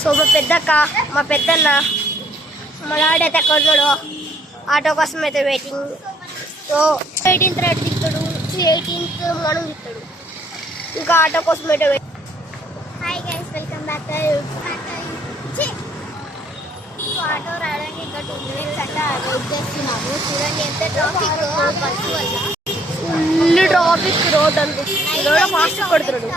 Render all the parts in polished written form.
So మా పెద్దక్క మా పెద్దన్న మా డాడీ అయితే ఎక్కడ చూడు ఆటో కోసం అయితే waiting. So 18th rate తిప్పుతాడు, 18th మనం తిప్పుతాడు, ఇంకా ఆటో కోసం అయితే waiting. Hi guys, welcome back. Auto రావడానికి ఇంకా 2 minutes అట్లా వెయిట్ చేస్తున్నాము. చూడండి ఎంత ట్రాఫిక్, బస్సు వల్ల ఫుల్ ట్రాఫిక్. రోడ్ అంతా రోడ్ ఫాస్ట్ కొడుతున్నాడు.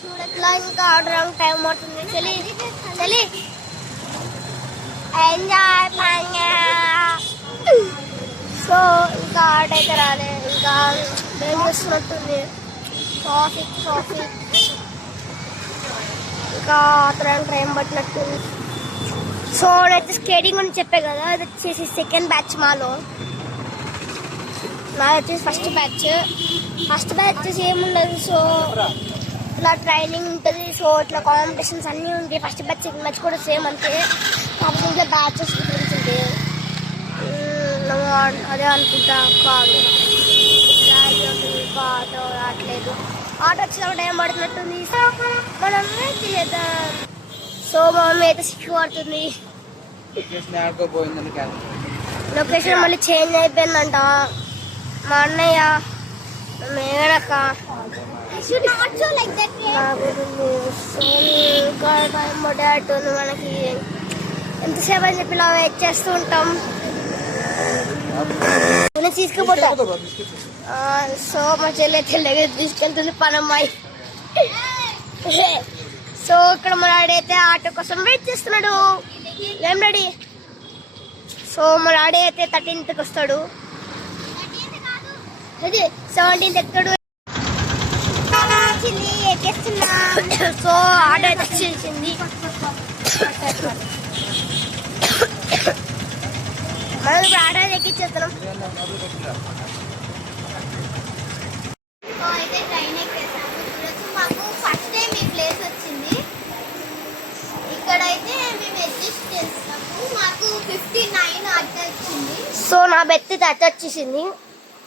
చూడట్లా ఇంకా ఆర్డర్ టైం అవుతుంది. చలి చలి ఎంజాయ్. సో ఇంకా ఆర్డర్ అయితే రాలేదు, ఇంకా ఏం చేస్తున్నట్టుంది. ట్రాఫిక్ ఇంకా ఆర్డర్ టైం పట్టినట్టుంది. సో నేనైతే స్కేటింగ్ అని చెప్పే కదా, అది వచ్చేసి సెకండ్ బ్యాచ్ మాలో. నాది వచ్చేసి ఫస్ట్ బ్యాచ్ వచ్చేసి ఏముండదు. సో ఇట్లా ట్రైనింగ్ ఉంటుంది. సో ఇట్లా కాంపిటీషన్స్ అన్నీ ఉంటాయి. ఫస్ట్ బ్యాచ్ సెకండ్ బ్యాచ్ కూడా సేమ్ అంతే, కాకపోతే ఇట్లా బ్యాచెస్ డిఫరెన్స్ ఉంటాయి. అదే అనుకుంటా. ఆటో రావట్లేదు, ఆటో వచ్చినప్పుడు టైం పడుతున్నట్టుంది. మనం చేద్దాం. సో మా మమ్మీ అయితే 6 పడుతుంది. లొకేషన్ మళ్ళీ చేంజ్ అయిపోయిందంట. మా అన్నయ్య మేనక్క మనకి ఎంతసేపు అని చెప్పి ఇలా వెయిట్ చేస్తూ ఉంటాం. తీసుకుపోతా. సో మా చెల్లి అయితే తీసుకెళ్తుంది పనమ్మాయి. సో ఇక్కడ మా డాడీ అయితే ఆటో కోసం వెయిట్ చేస్తున్నాడు. ఏం డాడీ? సో మా డాడీ అయితే 13th వస్తాడు, 17th ఎక్కడు. ఎక్కేస్తున్నా. సో ఆటో అయితే వచ్చేసింది. మనం ఇప్పుడు ఆటో ఎక్కించేస్తున్నాం. అయితే ట్రైన్ ఎక్కేసాము. చూడొచ్చు, మాకు ఫస్ట్ టైం ఈ ప్లేస్ వచ్చింది. ఇక్కడైతే మేము అడ్జస్ట్ చేస్తాము. మాకు 59 అడ్డ వచ్చింది. సో నా బెత్తి అట్ట వచ్చేసింది.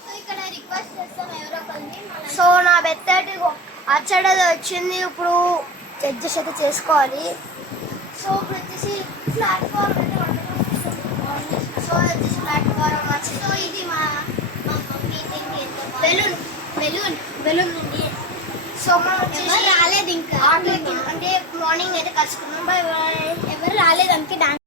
సో ఇక్కడ రిక్వెస్ట్ చేస్తాం ఎవరో ఒకరిని. సో నా బెత్తి అచ్చడ వచ్చింది. ఇప్పుడు అడ్జస్ట్ అయితే చేసుకోవాలి. సో ఇప్పుడు వచ్చేసి ప్లాట్ఫామ్ అయితే సో వచ్చేసి ప్లాట్ఫామ్ వచ్చింది. సో ఇది మా మీటింగ్ బెలూన్ నుండి. సో మనం వచ్చేసి రాలేదు ఇంకా అంటే మార్నింగ్ అయితే కలుసుకున్నాం. Bye bye. ఎవరు రాలేదు అందుకే డాన్స్.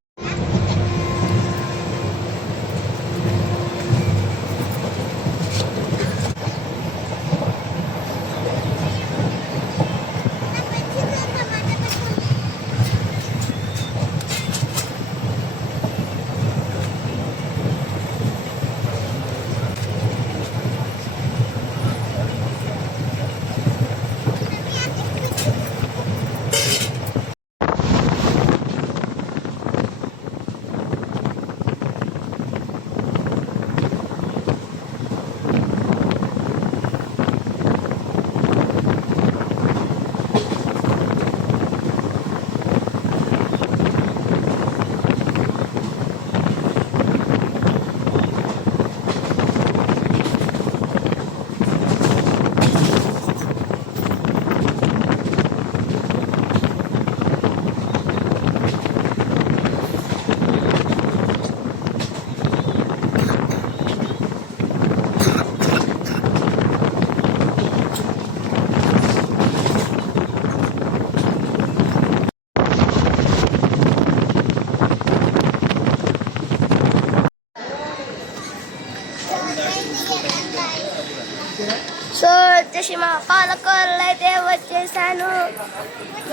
సో వచ్చేసి మా పాలకొల్లు అయితే వచ్చేసాను.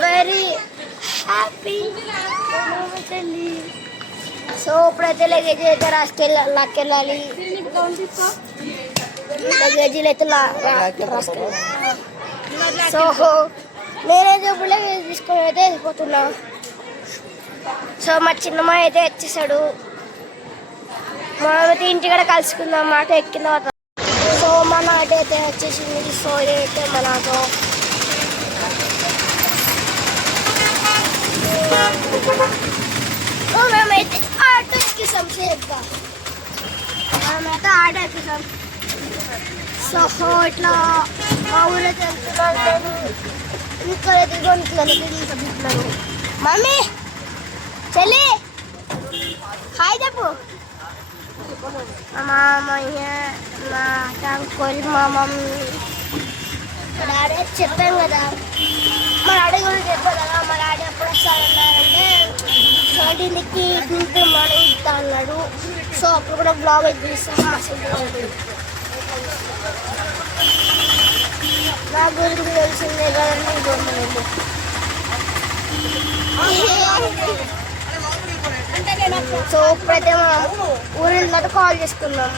Very happy. సో ఇప్పుడైతే లగేజ్ అయితే లాక్కెళ్ళాలి. లగేజీలు అయితే రాసుకెళ్ళాలి. సో నేనైతే ఇప్పుడు లగేజ్ తీసుకొని అయితే వెళ్ళిపోతున్నా. సో మా చిన్నమ్మ అయితే వచ్చేసాడు. మనమైతే ఇంటికాడ కలుసుకుందాం మాట ఎక్కిన తర్వాత. సో మన ఆటో అయితే వచ్చేసింది. సో ఇదైతే మన ఆటో. మేమైతే ఆటో ఎక్కిస్తాం సేఫ్గా. మనమైతే ఆటో ఎక్కిస్తాం. సో ఇట్లా మా ఊళ్ళో వెళ్తున్నాను నేను. ఇంకా దిగుతున్నాను. మమ్మీ చెల్లి హాయ్ చెప్పు. మా మామయ్య, మా అంకుల్, మా మమ్మీ, మా డాడీ చెప్పాం కదా. మా డాడీ కూడా చెప్పాను కదా. మా డాడీ ఎప్పుడు వస్తారన్నారంటే 17కి ఇంటి మార్నింగ్ ఇస్తా అన్నాడు. సో అప్పుడు కూడా బ్లాగ్ అయితే తీస్తాను. నా గురించి తెలిసిందే కదండి. సో ఇప్పుడైతే మనం ఊరి కాల్ చేసుకున్నాం.